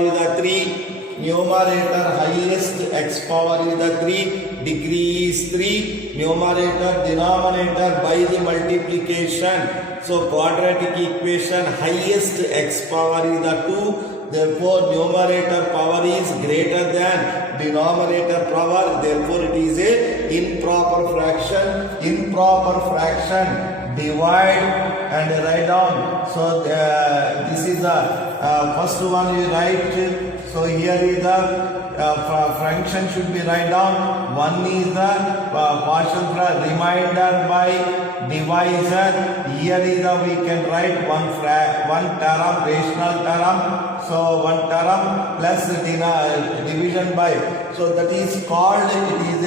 is the 3, numerator highest x power is the 3, degree is 3, numerator denominator by the multiplication. So quadratic equation highest x power is the 2, therefore numerator power is greater than denominator power, therefore it is a improper fraction. Improper fraction, divide and write down. So this is the first one you write. So here is the fraction should be write down. One is the partial remainder by divisor. Here is the we can write one term, rational term. So one term plus division by. So that is called, it is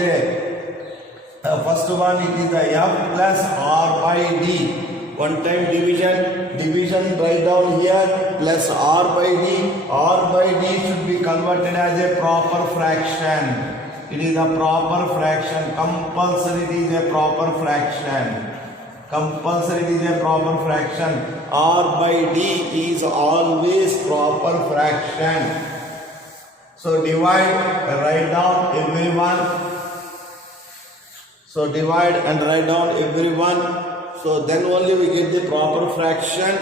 a first one, it is the f plus r by d. One time division write down here plus r by d. R by d should be converted as a proper fraction. It is a proper fraction. Compulsory it is a proper fraction. Compulsory it is a proper fraction. R by d is always proper fraction. So divide, write down everyone. So divide and write down everyone. So then only we get the proper fraction.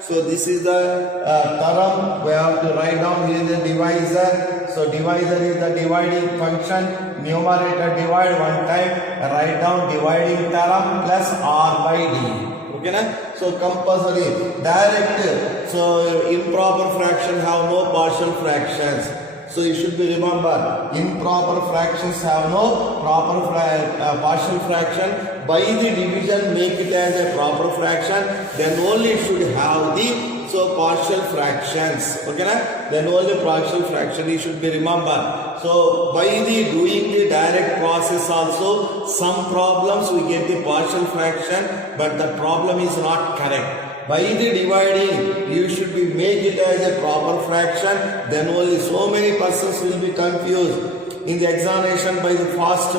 So this is the term. We have to write down here the divisor. So divisor is the dividing function. Numerator divide one time. Write down dividing term plus r by d. Okay, na? So compulsory direct. So improper fraction have no partial fractions. So you should be remember, improper fractions have no proper partial fraction. By the division make it as a proper fraction, then only it should have the partial fractions. Okay, na? Then only partial fraction you should be remember. So by the doing the direct process also, some problems we get the partial fraction, but the problem is not correct. By the dividing, you should be make it as a proper fraction, then only so many persons will be confused. In the examination by the fast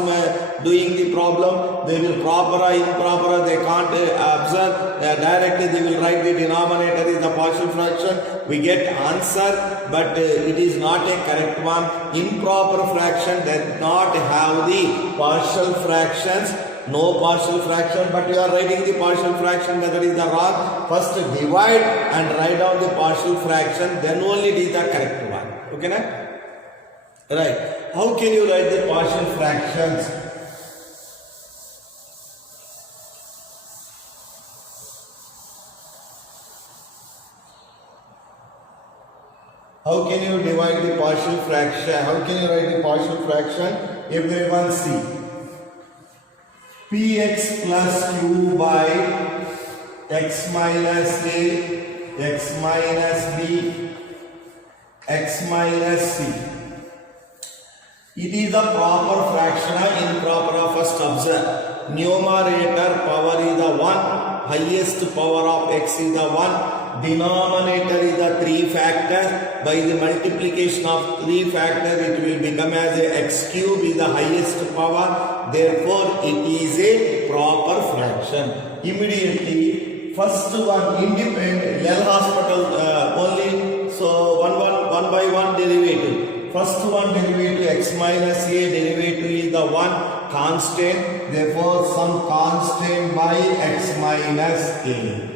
doing the problem, they will proper or improper, they can't observe, directly they will write the denominator is the partial fraction. We get answer, but it is not a correct one. Improper fraction does not have the partial fractions. No partial fraction, but you are writing the partial fraction, whether it is the wrong. First divide and write down the partial fraction, then only it is the correct one. Okay, na? Right. How can you write the partial fractions? How can you divide the partial fraction? How can you write the partial fraction? Everyone see. Px plus q by x minus a, x minus b, x minus c. It is the proper fraction or improper. First observe. Numerator power is the 1. Highest power of x is the 1. Denominator is the 3 factor. By the multiplication of 3 factor, it will become as a x cube is the highest power. Therefore, it is a proper fraction. Immediately, first one independent L hospital only. So one by one derivative. First one derivative x minus a derivative is the 1 constant. Therefore, some constant by x minus a.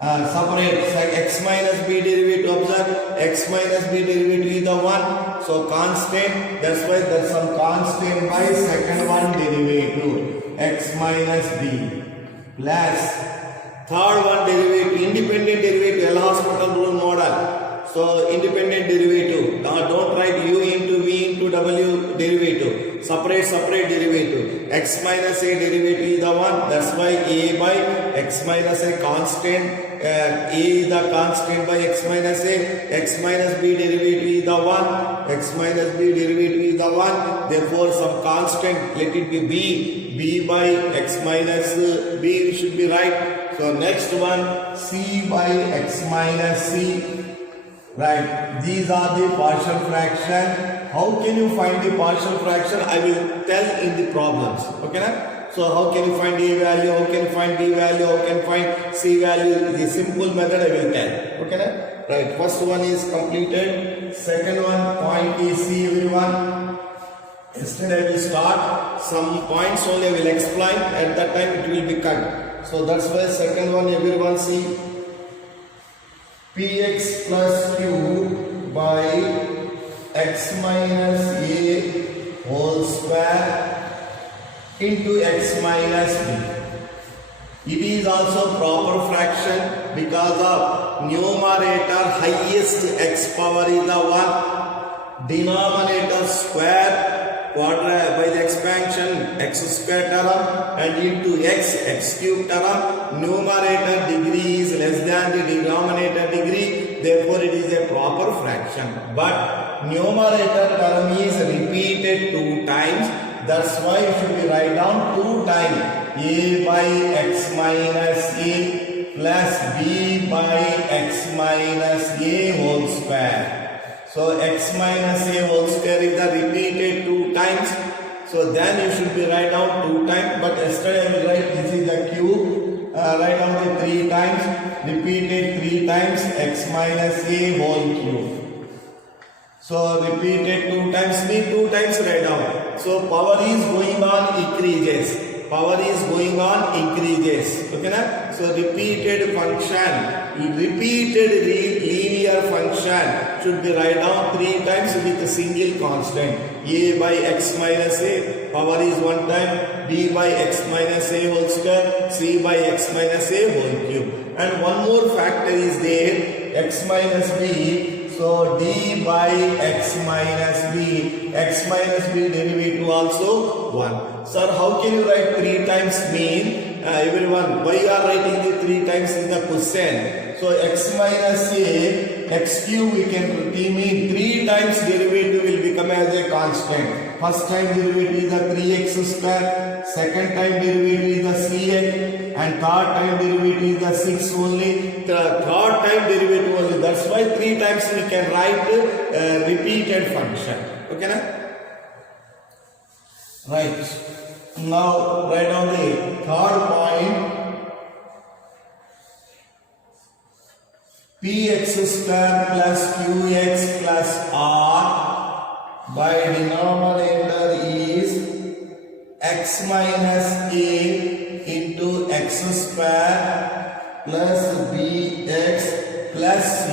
Separate x minus b derivative, observe x minus b derivative is the 1. So constant, that's why there's some constant by second one derivative x minus b plus third one derivative, independent derivative, L hospital rule model. So independent derivative, don't write u into v into w derivative, separate derivative. X minus a derivative is the 1, that's why a by x minus a constant. A is the constant by x minus a, x minus b derivative is the 1, x minus b derivative is the 1, therefore some constant, let it be b by x minus b should be right. So next one, c by x minus c. Right, these are the partial fraction. How can you find the partial fraction? I will tell in the problems. Okay, na? So how can you find a value? How can you find b value? How can you find c value? The simple method I will tell. Okay, na? Right, first one is completed. Second one point is, see everyone. Yesterday I will start some points only I will explain. At that time it will be cut. So that's why second one everyone see. Px plus q by x minus a whole square into x minus b. It is also proper fraction because of numerator highest x power is the 1, denominator square by the expansion x square term and into x cube term. Numerator degree is less than the denominator degree, therefore it is a proper fraction. But numerator term is repeated 2 times, that's why it should be write down 2 times. A by x minus a plus b by x minus a whole square. So x minus a whole square is the repeated 2 times. So then you should be write down 2 times. But yesterday I will write this is the cube. Write down the 3 times. Repeated 3 times x minus a whole cube. So repeated 2 times means 2 times write down. So power is going on increases. Power is going on increases. Okay na? So repeated function, repeated linear function should be write down 3 times with a single constant. A by x minus a, power is 1 time, b by x minus a whole square, c by x minus a whole cube. And one more factor is there, x minus b. So d by x minus b derivative also 1. Sir, how can you write 3 times mean? Everyone, why you are writing the 3 times in the question? So x minus a, x cube we can mean 3 times derivative will become as a constant. First time derivative is the 3x square, second time derivative is the cx, and third time derivative is the 6 only. The third time derivative only. That's why 3 times we can write repeated function. Okay na? Right. Now write down the third point. Px square plus qx plus r by denominator is x minus a into x square plus bx plus c.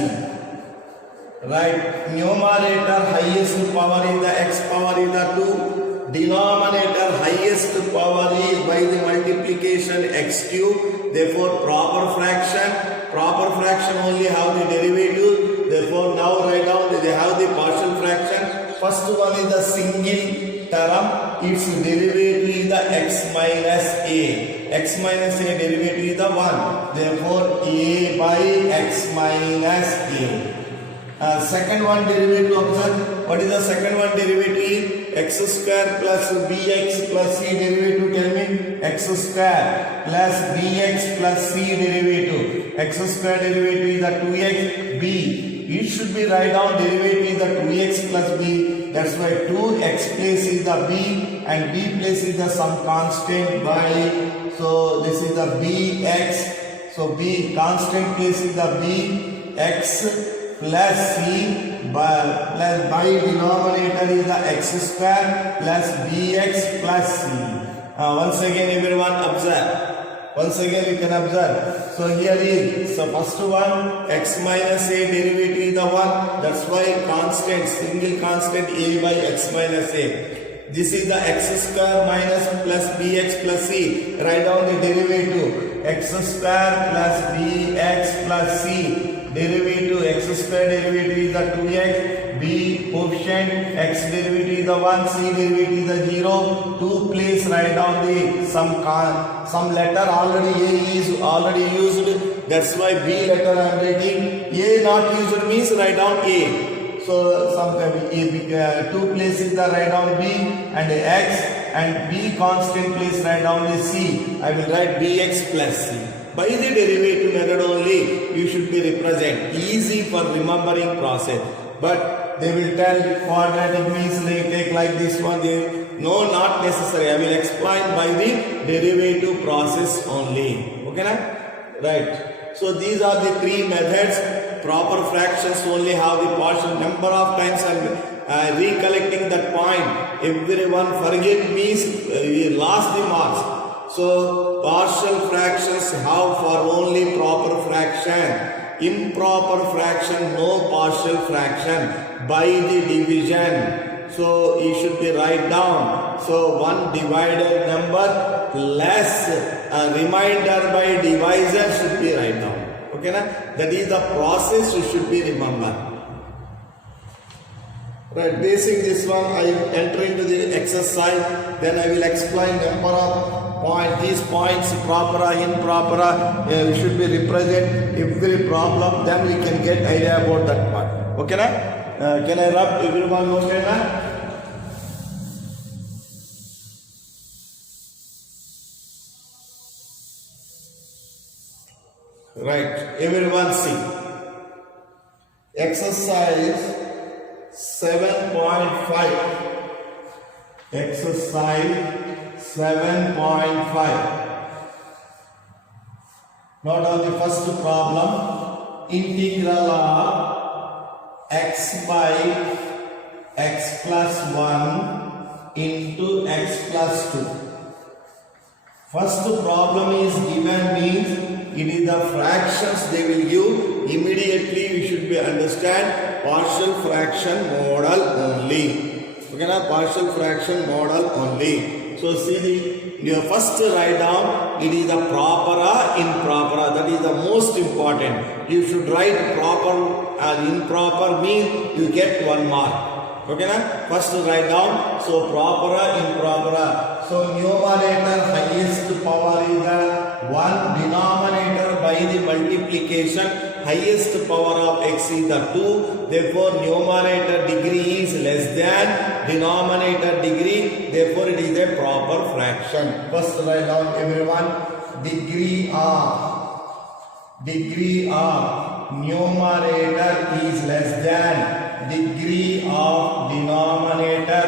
Right, numerator highest power is the x power is the 2, denominator highest power is by the multiplication x cube, therefore proper fraction only have the derivative, therefore now write down they have the partial fraction. First one is the single term, its derivative is the x minus a derivative is the 1, therefore a by x minus a. Second one derivative observe. What is the second one derivative? X square plus bx plus c derivative. Tell me. X square plus bx plus c derivative. X square derivative is the 2x b. It should be write down derivative is the 2x plus b. That's why 2x place is the b and b place is the some constant by. So this is the bx. So b constant place is the b x plus c by denominator is the x square plus bx plus c. Once again everyone observe. Once again you can observe. So here is, so first one x minus a derivative is the 1. That's why constant, single constant a by x minus a. This is the x square minus plus bx plus c. Write down the derivative. X square plus bx plus c. Derivative x square derivative is the 2x, b coefficient, x derivative is the 1, c derivative is the 0. 2 place write down the some letter already a is already used. That's why b letter I am writing. A not used means write down a. So some 2 places the write down b and x and b constant place write down the c. I will write bx plus c. By the derivative method only you should be represent. Easy for remembering process. But they will tell quadratic means take like this one there. No, not necessary. I will explain by the derivative process only. Okay na? Right. So these are the 3 methods. proper fractions only have the partial. Number of times I am recollecting that point. Everyone forget means we lost the marks. So partial fractions have for only proper fraction. Improper fraction, no partial fraction by the division. So you should be write down. So one divided number less a remainder by divisor should be write down. Okay, na? That is the process you should be remember. Right, basing this one, I enter into the exercise. Then I will explain number of points. These points proper or improper should be represent every problem. Then we can get idea about that part. Okay, na? Can I rub everyone? Okay, na? Right, everyone see. Exercise 7.5. Exercise 7.5. Note on the first problem. Integral of x by x plus 1 into x plus 2. First problem is given means it is the fractions they will give. Immediately we should be understand partial fraction model only. Okay, na? Partial fraction model only. So see your first write down, it is the proper or improper. That is the most important. You should write proper and improper means you get 1 mark. Okay, na? First write down. So proper or improper. So numerator highest power is the 1, denominator by the multiplication highest power of x is the 2. Therefore numerator degree is less than denominator degree. Therefore it is a proper fraction. First write down everyone. Degree of numerator is less than degree of denominator.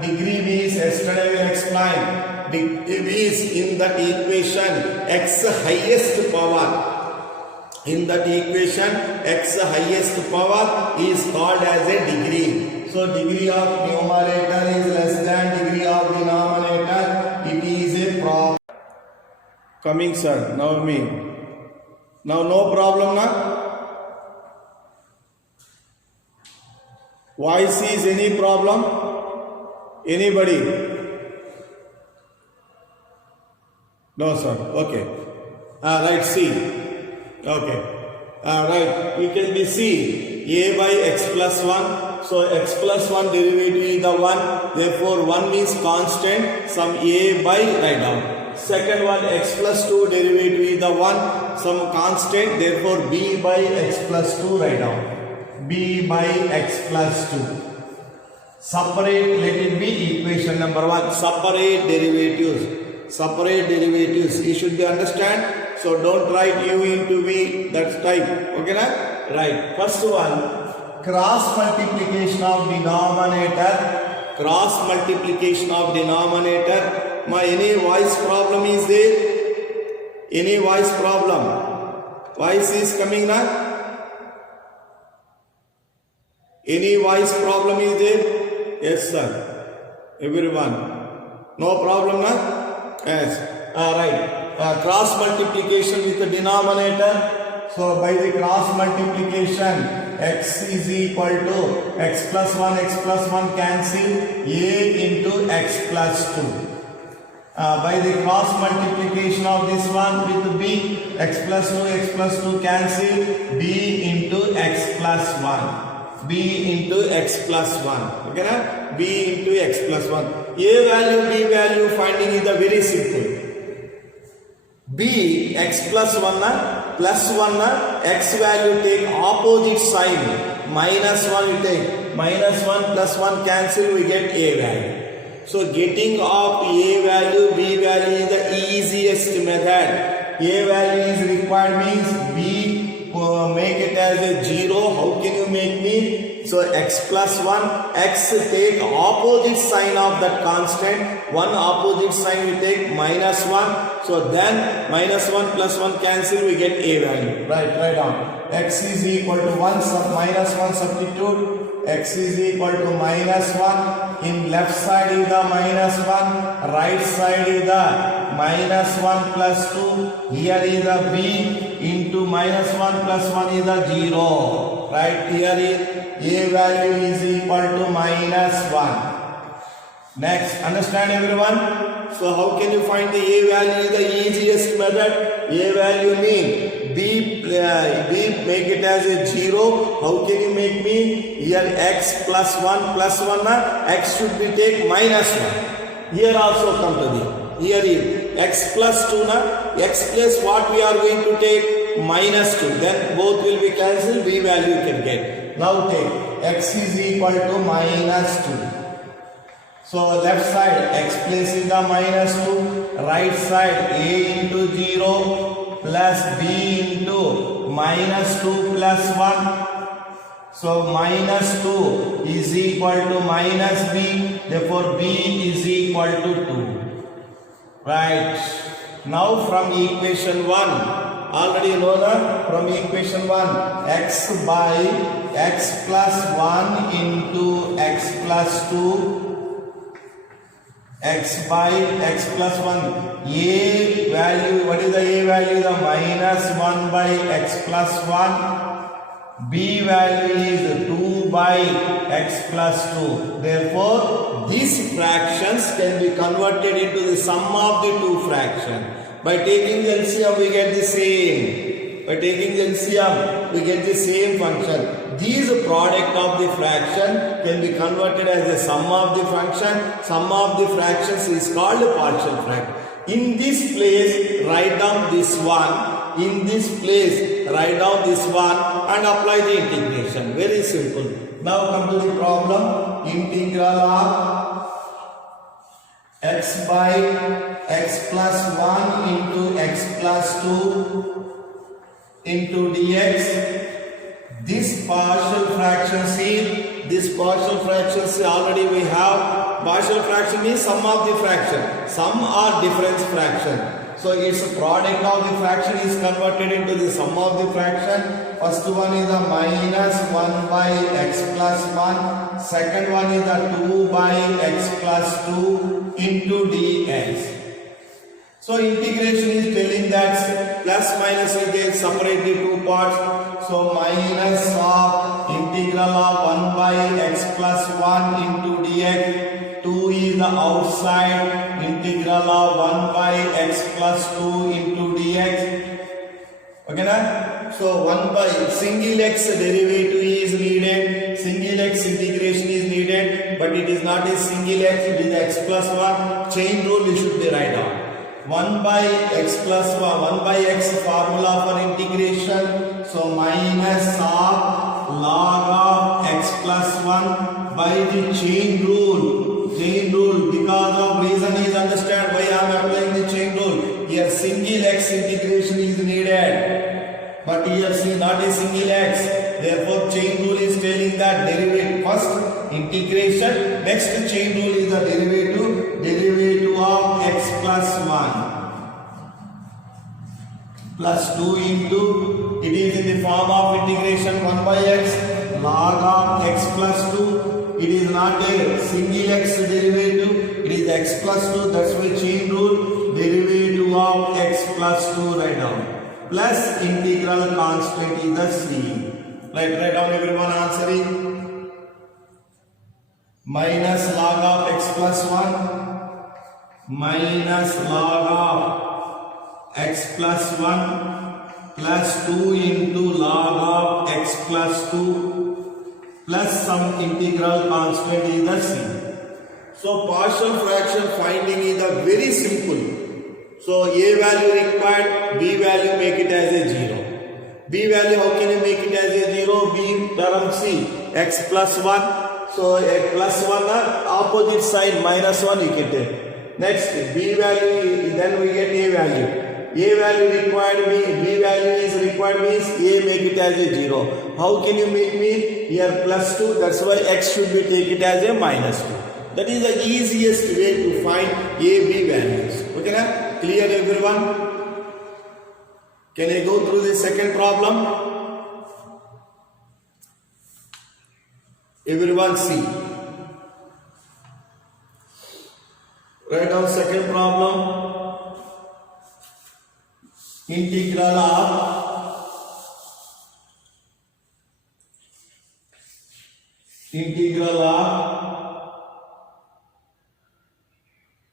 Degree means yesterday we explained. Degree is in that equation x highest power. In that equation x highest power is called as a degree. So degree of numerator is less than degree of denominator. It is a problem. Coming sir, now me. Now no problem na? Voice is any problem? Anybody? No sir, okay. Right, C. Okay. Right, we can be C. A by x plus 1. So x plus 1 derivative is the 1. Therefore 1 means constant. Some A by write down. Second one x plus 2 derivative is the 1. Some constant. Therefore B by x plus 2 write down. B by x plus 2. Separate, let it be equation number 1. Separate derivatives. Separate derivatives. You should be understand. So don't write u into v. That's type. Okay na? Right. First one. Cross multiplication of denominator. Cross multiplication of denominator. Any voice problem is there? Any voice problem? Voice is coming na? Any voice problem is there? Yes, sir. Everyone. No problem, na? Yes. Right. Cross multiplication with the denominator. So by the cross multiplication, x is equal to x plus 1 cancel a into x plus 2. By the cross multiplication of this one with b, x plus 2 cancel b into x plus 1. B into x plus 1. Okay, na? B into x plus 1. A value, B value finding is the very simple. B, x plus 1 na, plus 1 na, x value take opposite sign. Minus 1 we take. Minus 1 plus 1 cancel, we get A value. So getting of A value, B value is the easiest method. A value is required means B make it as a 0. How can you make me? So x plus 1, x take opposite sign of that constant. One opposite sign we take minus 1. So then minus 1 plus 1 cancel, we get A value. Right, write down. x is equal to 1, minus 1 substitute. X is equal to minus 1. In left side is the minus 1, right side is the minus 1 plus 2. Here is the b into minus 1 plus 1 is the 0. Right here is a value is equal to minus 1. Next, understand everyone? So how can you find the a value? Is the easiest method. A value mean b make it as a 0. How can you make me? Here x plus 1 plus 1 x should be take minus 1. Here also come to the here is x plus 2 x plus what we are going to take minus 2. Then both will be cancelled. B value you can get. Now take x is equal to minus 2. So left side x place is the minus 2, right side a into 0 plus b into minus 2 plus 1. So minus 2 is equal to minus b, therefore b is equal to 2. Right. Now from equation 1, already know that from equation 1, x by x plus 1 into x plus 2. X by x plus 1, a value, what is the a value? The minus 1 by x plus 1, b value is 2 by x plus 2. Therefore, these fractions can be converted into the sum of the two fractions. By taking the LCM, we get the same. By taking the LCM, we get the same function. These product of the fraction can be converted as the sum of the function. Sum of the fractions is called a partial fraction. In this place, write down this one. In this place, write down this one and apply the integration. Very simple. Now come to the problem. Integral of x by x plus 1 into x plus 2 into dx. This partial fraction already we have. Partial fraction is sum of the fraction. Sum or difference fraction. So its product of the fraction is converted into the sum of the fraction. First one is the minus 1 by x plus 1. Second one is the 2 by x plus 2 into dx. So integration is telling that plus minus we can separate the two parts. So minus of integral of 1 by x plus 1 into dx. 2 is the outside. Integral of 1 by x plus 2 into dx. Okay na? So 1 by single x derivative is needed. Single x integration is needed. But it is not a single x. It is x plus 1. Chain rule you should be write down. 1 by x plus 1 by x formula for integration. So minus of log of x plus 1 by the chain rule. Chain rule, because of reason is understand why I am applying the chain rule. Here single x integration is needed. But here see not a single x. Therefore chain rule is telling that derivative first integration, next chain rule is the derivative of x plus 1 plus 2 into, it is in the form of integration 1 by x log of x plus 2. It is not a single x derivative, it is x plus 2, that's why chain rule, derivative of x plus 2 write down, plus integral constant is the c. Write down everyone answering. Minus log of x plus 1 minus log of x plus 1 plus 2 into log of x plus 2 plus some integral constant is the c. So partial fraction finding is a very simple. So a value required, b value make it as a 0. B value, how can you make it as a 0? B term c, x plus 1. So a plus 1 opposite sign minus 1 you can take. Next b value, then we get a value. A value required, b value is required means a make it as a 0. How can you make me here plus 2? That's why x should be take it as a minus 2. That is the easiest way to find a, b values. Okay na? Clear everyone? Can I go through the second problem? Everyone see. Write down second problem. Integral of integral of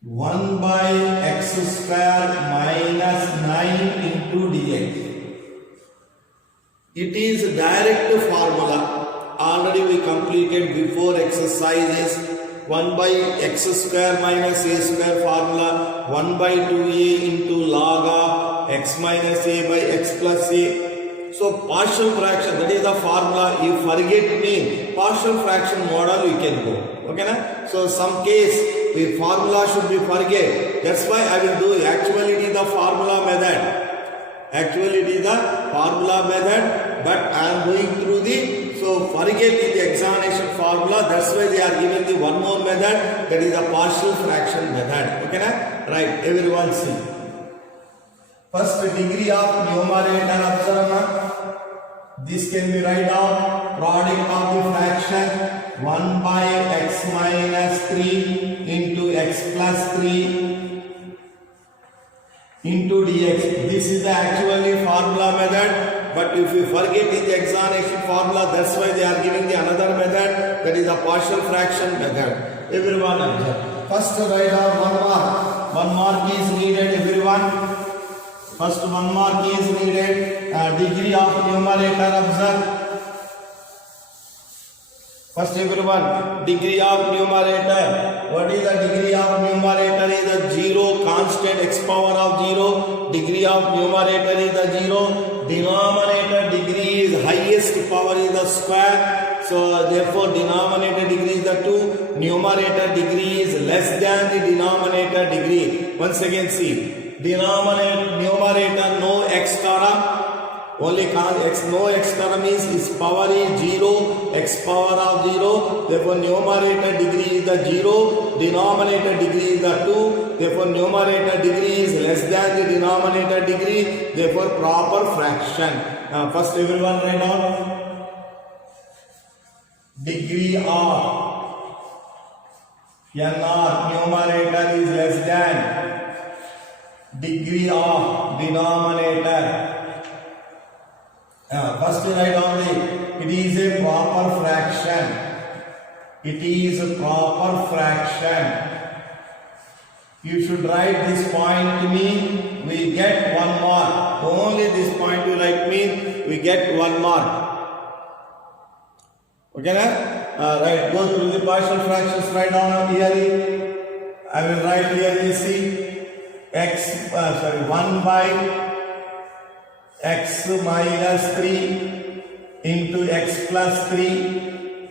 1 by x square minus 9 into dx. It is direct formula. Already we completed before exercises. 1 by x square minus a square formula, 1 by 2a into log of x minus a by x plus a. So partial fraction, that is the formula. You forget me, partial fraction model you can go. Okay na? So some case the formula should be forget. That's why I will do. Actually it is the formula method. Actually it is the formula method, but I am going through the, so forget the examination formula. That's why they are giving the one more method, that is the partial fraction method. Okay na? Right, everyone see. First degree of numerator, observe na. This can be write down product of the fraction 1 by x minus 3 into x plus 3 into dx. This is the actually formula method, but if you forget in the examination formula, that's why they are giving the another method, that is the partial fraction method. Everyone observe. First write down 1 mark. 1 mark is needed, everyone. First 1 mark is needed. Degree of numerator, observe. First everyone, degree of numerator. What is the degree of numerator? Is the 0, constant x power of 0. Degree of numerator is the 0. Denominator degree is highest power is the square. So therefore denominator degree is the 2. Numerator degree is less than the denominator degree. Once again see. Numerator no extra. Only x, no extra means its power is 0, x power of 0. Therefore numerator degree is the 0, denominator degree is the 2. Therefore numerator degree is less than the denominator degree. Therefore proper fraction. First everyone write down degree of NR, numerator is less than degree of denominator. First write down it is a proper fraction. It is a proper fraction. You should write this point to me. We get 1 mark. Only this point you write me. We get 1 mark. Okay na? Right. Go through the partial fractions. Write down here. I will write here. You see x. 1 by x minus 3 into x plus 3.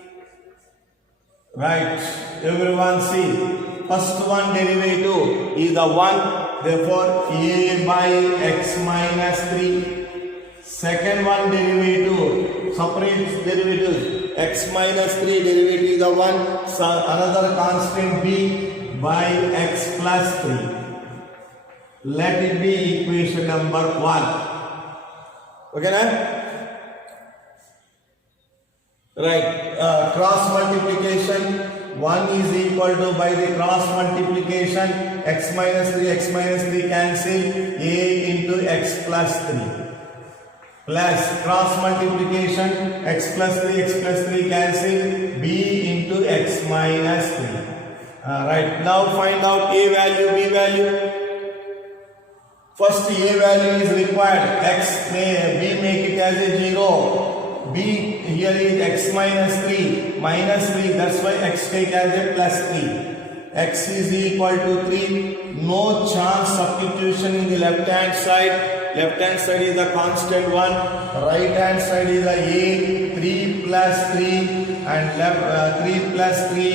Right, everyone see. First one derivative is the 1, therefore a by x minus 3. Second one derivative, separate derivative, x minus 3 derivative is the 1, so another constant b by x plus 3. Let it be equation number 1. Okay na? Right, cross multiplication, 1 is equal to, by the cross multiplication, x minus 3 cancel, a into x plus 3. Plus cross multiplication, x plus 3 cancel, b into x minus 3. Right, now find out a value, b value. First a value is required, x may b make it as a 0, b here is x minus 3, that's why x take as a plus 3, x is equal to 3, no chance substitution in the left hand side is the constant 1, right hand side is the a, 3 plus 3 and left 3 plus 3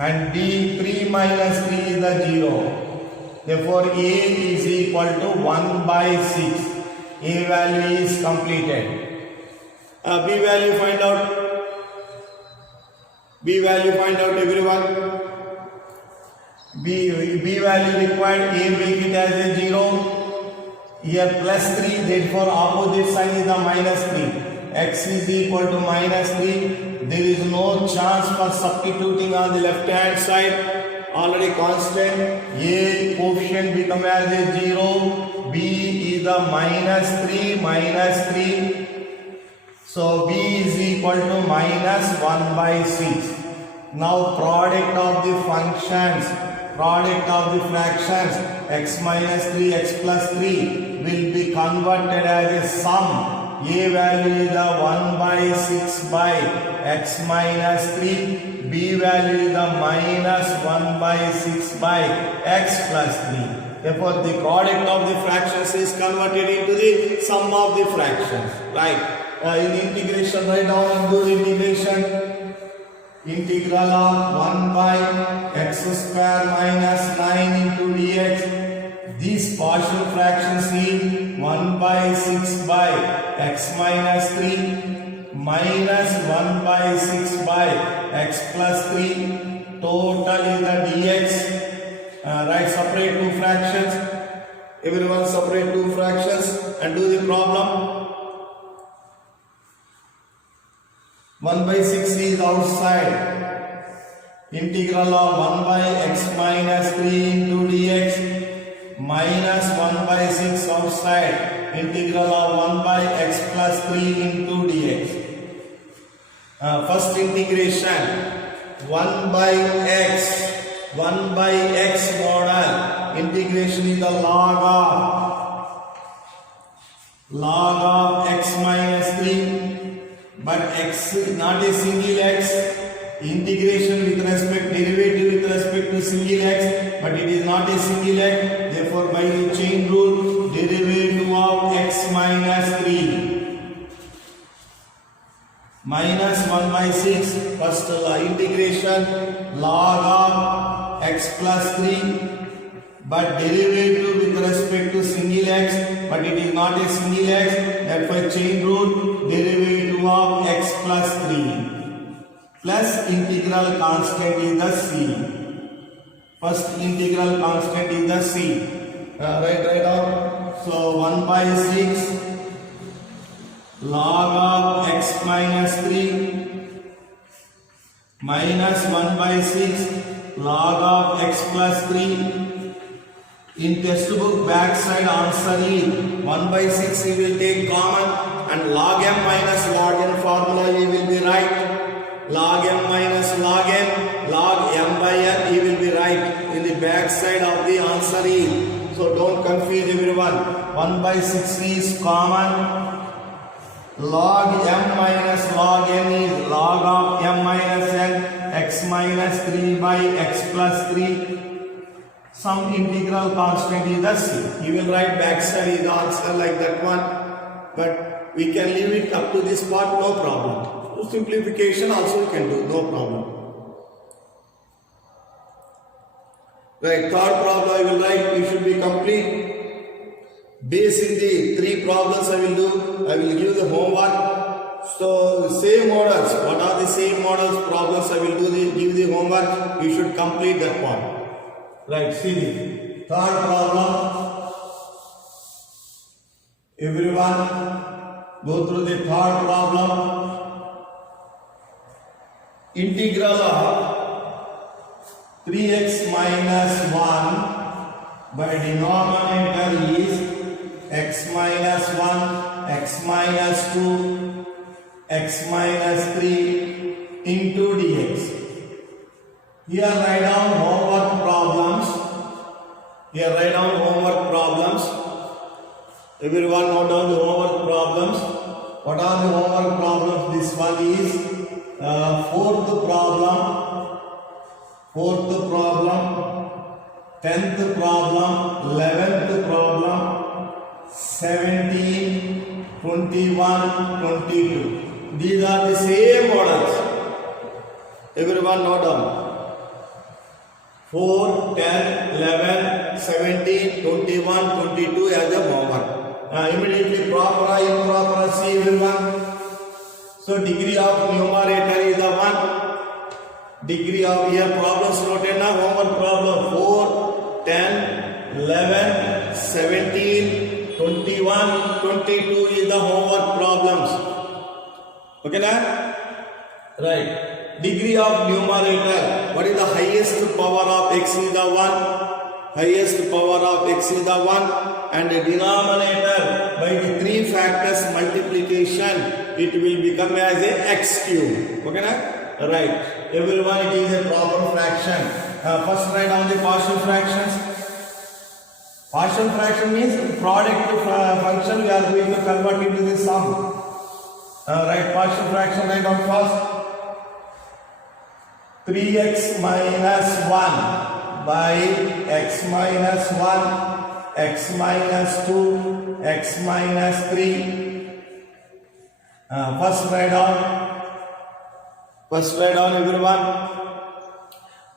and d 3 minus 3 is the 0. Therefore, A is equal to 1 by 6. A value is completed. B value find out. B value find out, everyone. B value required. A make it as a 0. Here plus 3. Therefore, opposite sign is the minus 3. X is equal to minus 3. there is no chance for substituting on the left hand side. Already constant, A coefficient become as a 0, B is the minus 3. So B is equal to minus 1 by 6. Now product of the functions, product of the fractions, x minus 3, x plus 3 will be converted as a sum. A value is the 1 by 6 by x minus 3. B value is the minus 1 by 6 by x plus 3. Therefore, the product of the fractions is converted into the sum of the fractions. Right. In integration, write down into the integration. Integral of 1 by x square minus 9 into dx. These partial fractions is 1 by 6 by x minus 3 minus 1 by 6 by x plus 3. Total is the dx. Write separate two fractions. Everyone separate two fractions and do the problem. 1 by 6 is outside. Integral of 1 by x minus 3 into dx minus 1 by 6 outside. Integral of 1 by x plus 3 into dx. First integration 1 by x model. Integration is the log of x minus 3. But x is not a single x. Integration with respect, derivative with respect to single x, but it is not a single x. Therefore, by the chain rule, derivative of x minus 3 minus 1 by 6. First integration log of x plus 3. But derivative with respect to single x, but it is not a single x. Therefore, chain rule, derivative of x plus 3 plus integral constant is the c. First integral constant is the c. Write down. So 1 by 6 log of x minus 3 minus 1 by 6 log of x plus 3. In textbook backside answer is 1 by 6 he will take common and log m minus log n formula he will be right. Log m minus log n, log m by n he will be right in the backside of the answer is. So don't confuse everyone. 1 by 6 is common. Log m minus log n is log of m minus n, x minus 3 by x plus 3. Some integral constant is the c. He will write backside his answer like that one. But we can leave it up to this part, no problem. So simplification also we can do, no problem. Right, third problem I will write, you should be complete. Based in the three problems I will do, I will give the homework. So same models, what are the same models problems I will do, give the homework, you should complete that one. Right, see the third problem. Everyone go through the third problem. Integral of 3x minus 1 by denominator is x minus 1, x minus 2, x minus 3 into dx. Here write down homework problems. Everyone note down the homework problems. What are the homework problems? This one is fourth problem, 10th problem, 11th problem, 17, 21, 22. These are the same models. Everyone note down. 4, 10, 11, 17, 21, 22 as a homework. Immediately proper or improper, see everyone. So degree of numerator is the 1. Degree of here problems noted now, homework problem 4, 10, 11, 17, 21, 22 is the homework problems. Okay now? Right. Degree of numerator. What is the highest power of x is the 1? Highest power of x is the 1. And the denominator by the 3 factors multiplication, it will become as a x cube. Okay, na? Right. Everyone, it is a proper fraction. First write down the partial fractions. Partial fraction means product to function we are going to convert into the sum. Right, partial fraction write down first. 3x minus 1 by x minus 1, x minus 2, x minus 3. First write down everyone.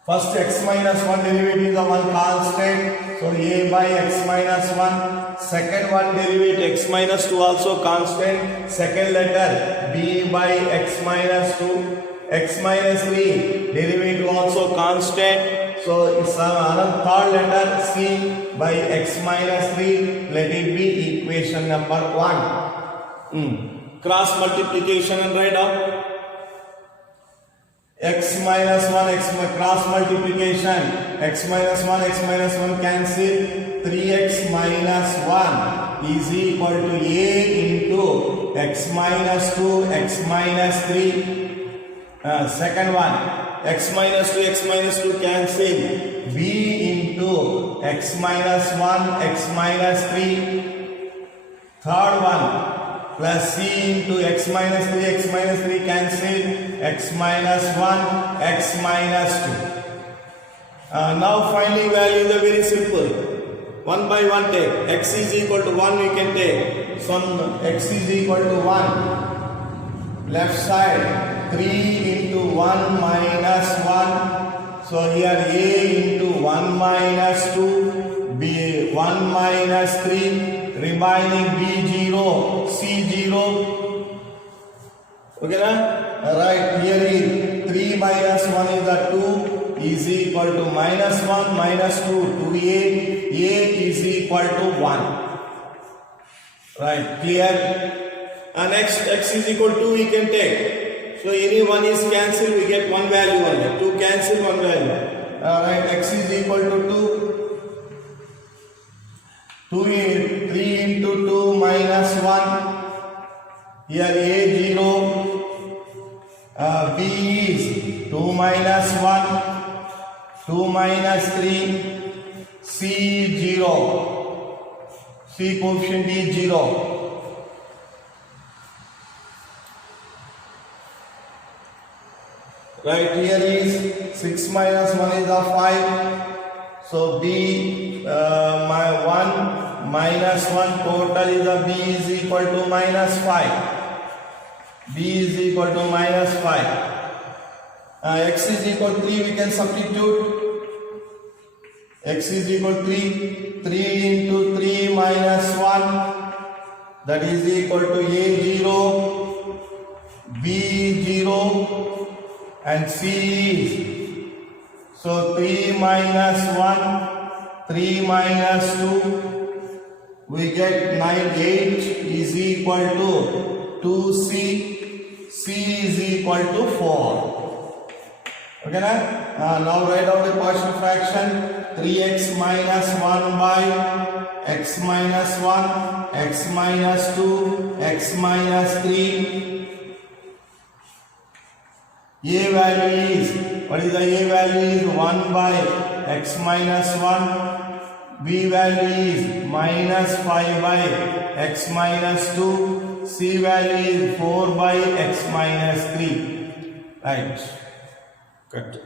First x minus 1 derivative is the one constant, so a by x minus 1. Second one derivative x minus 2 also constant. Second letter b by x minus 2. X minus 3 derivative also constant, so it's another third letter c by x minus 3. Let it be equation number 1. Cross multiplication and write down. X minus 1 x cross multiplication, x minus 1 cancel. 3x minus 1 is equal to a into x minus 2 x minus 3. Second one, x minus 2 cancel. b into x minus 1 x minus 3. Third one, plus c into x minus 3 cancel. X minus 1 x minus 2. Now finding value is very simple. One by one take. X is equal to 1 we can take. So x is equal to 1. Left side 3 into 1 minus 1. So here a into 1 minus 2, b 1 minus 3, remaining b0, c0. Okay, na? Right, here is 3 minus 1 is the 2 is equal to minus 1 minus 2, 2a, a is equal to 1. Right, clear? And next x is equal to 2 we can take. So any one is cancelled, we get one value only. 2 cancel, one value. Right, x is equal to 2. 3 into 2 minus 1. Here a 0. B is 2 minus 1. 2 minus 3. C 0. C coefficient is 0. Right, here is 6 minus 1 is a 5. So b my 1 minus 1 total is a b is equal to minus 5. B is equal to minus 5. X is equal to 3 we can substitute. X is equal to 3. 3 into 3 minus 1, that is equal to a 0, b 0. And C is, so 3 minus 1, 3 minus 2, we get 9, 8 is equal to 2C, C is equal to 4. Okay, na? Now write down the partial fraction. 3x minus 1 by x minus 1, x minus 2, x minus 3. A value is, what is the A value is 1 by x minus 1. B value is minus 5 by x minus 2. C value is 4 by x minus 3. Right. Cut.